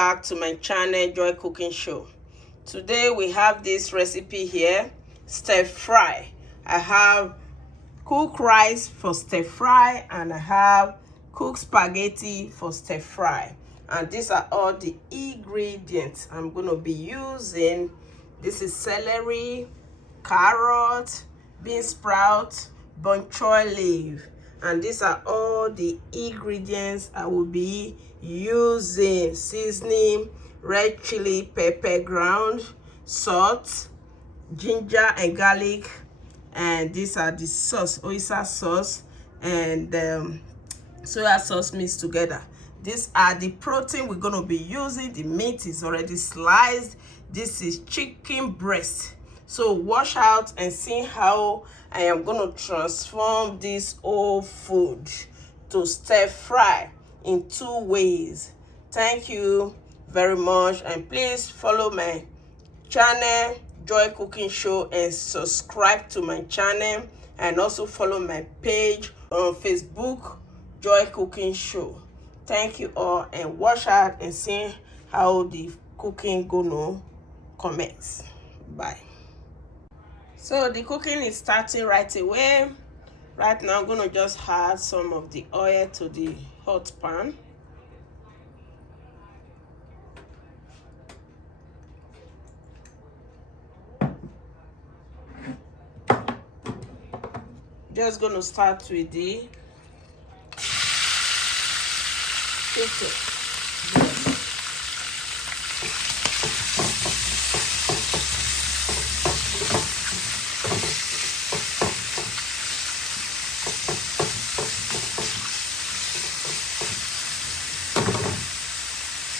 back to my channel, Joy Cooking Show. Today we have this recipe here, stir fry. I have cooked rice for stir fry and I have cooked spaghetti for stir fry. And these are all the ingredients I'm going to be using. This is celery, carrot, bean sprout, bunchoy leaf. And these are all the ingredients I will be using. Seasoning, red chili pepper ground, salt, ginger and garlic, and these are the sauce, oyster sauce and soya sauce mixed together. These are the protein we're going to be using. The meat is already sliced. This is chicken breast. So wash out and see how I am going to transform this old food to stir fry in 2 ways. Thank you very much, and please follow my channel, Joy Cooking Show, and subscribe to my channel, and also follow my page on Facebook, Joy Cooking Show. Thank you all, and watch out and see how the cooking gonna commence. Bye. So the cooking is starting right away. Right now I'm gonna just add some of the oil to the hot pan. Just gonna start with the chicken.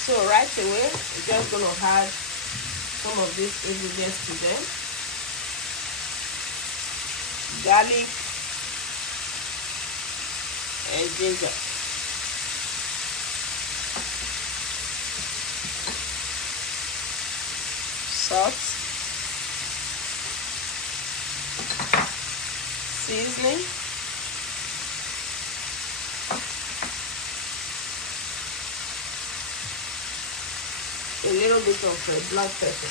So right away, we're just gonna add some of these ingredients to them. Garlic and ginger. Salt. Seasoning. A little bit of black pepper.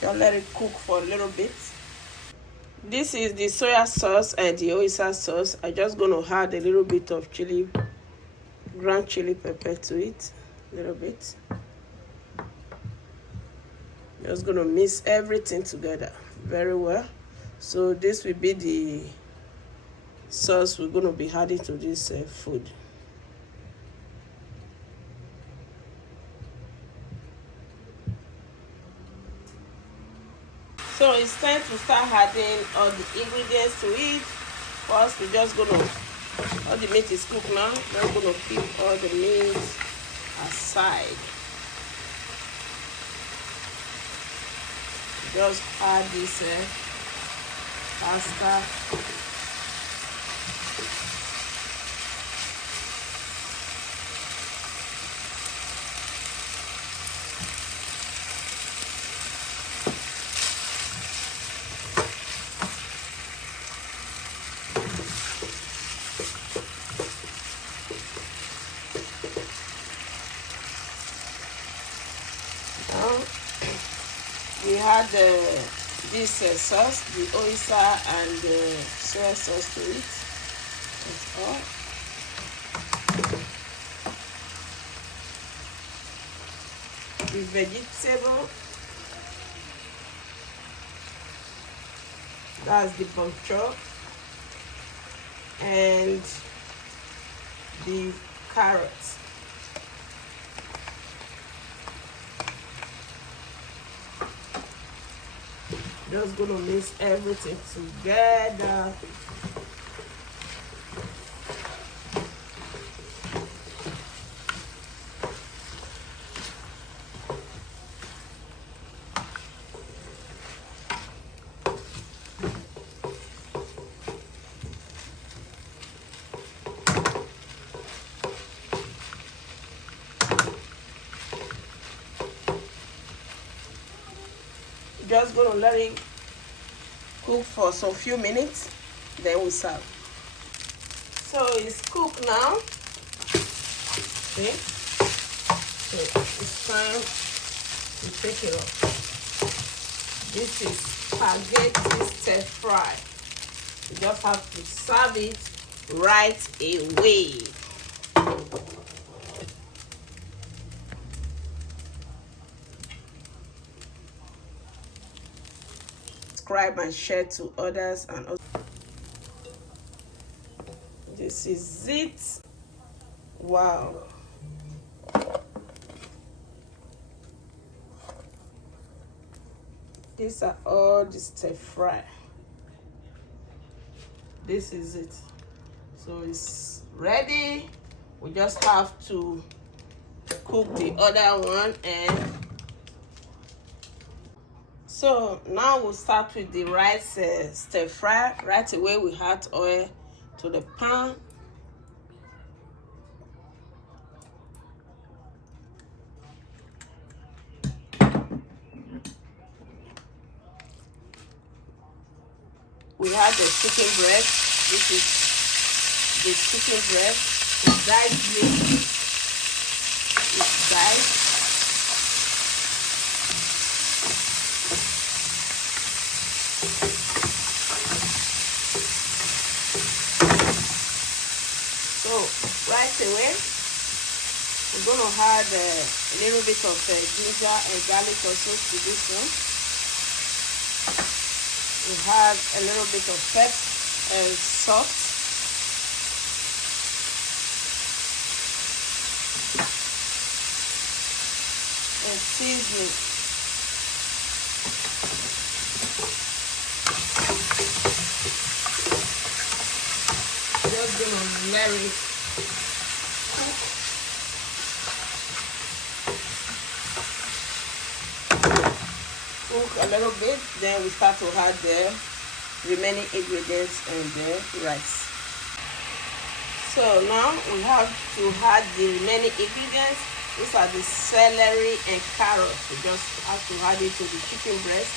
Just let it cook for a little bit. This is the soya sauce and the oyster sauce. I'm just going to add a little bit of chili, ground chili pepper to it. A little bit. Just going to mix everything together very well. So this will be the sauce we're going to be adding to this food. So it's time to start adding all the ingredients to it. First, we're just gonna, all the meat is cooked now. We're gonna keep all the meat aside. Just add this pasta. We had this sauce, the oyster and the soy sauce to it. That's all. The vegetable, that's the bunchoy and the carrots. Just gonna mix everything together. just going to let it cook for some few minutes, then we serve. So it's cooked now. See? So it's time to take it off. This is spaghetti stir fry. You just have to serve it right away. Subscribe and share to others, and also this is it. Wow. These are all the stir fry. This is it. So it's ready. We just have to cook the other one. And so now we'll start with the rice stir fry. Right away we add oil to the pan. We have the chicken breast. This is the chicken breast. It's diced meat. It's diced. So right away, we're going to add a little bit of ginger and garlic also to this one. We have a little bit of pepper and salt. And seasoning. Just gonna let it cook. Cook a little bit, then we start to add the remaining ingredients and the rice. So now we have to add the remaining ingredients. These are the celery and carrots. We just have to add it to the chicken breast.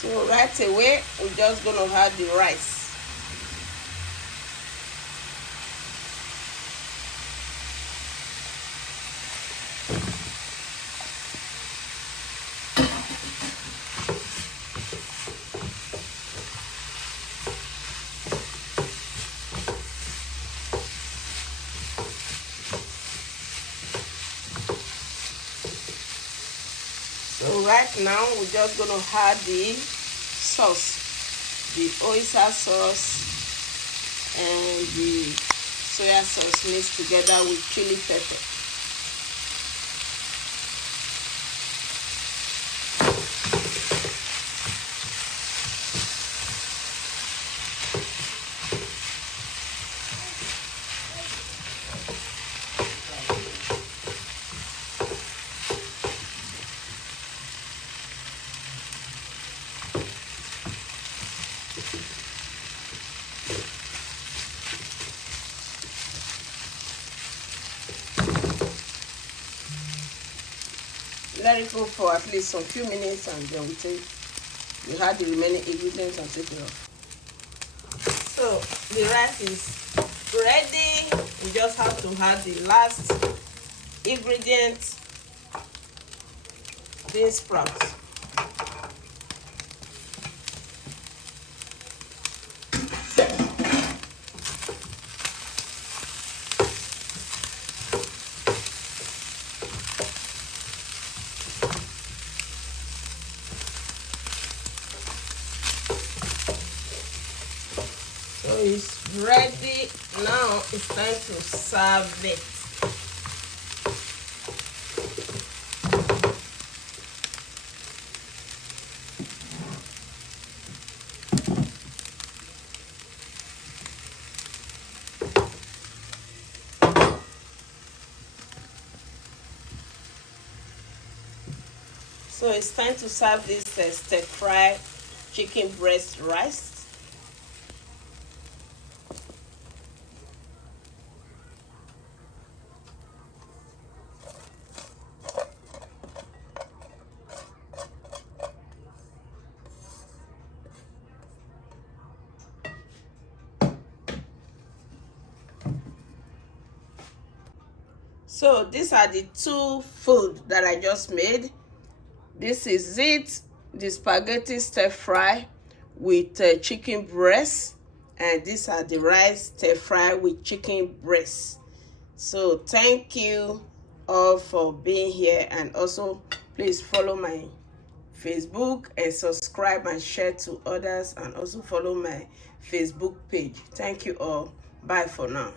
So right away, we're just going to add the rice. So right now, we're just going to add the sauce, the oyster sauce and the soya sauce mixed together with chili pepper. Let it go for at least some few minutes, and then we add the remaining ingredients and take it off. So the rice is ready. We just have to add the last ingredient, bean sprouts. So it's ready. Now it's time to serve it. So it's time to serve this stir fry chicken breast rice. So these are the two food that I just made. This is it, the spaghetti stir fry with chicken breast, and these are the rice stir fry with chicken breast. So thank you all for being here, and also please follow my Facebook and subscribe and share to others, and also follow my Facebook page. Thank you all. Bye for now.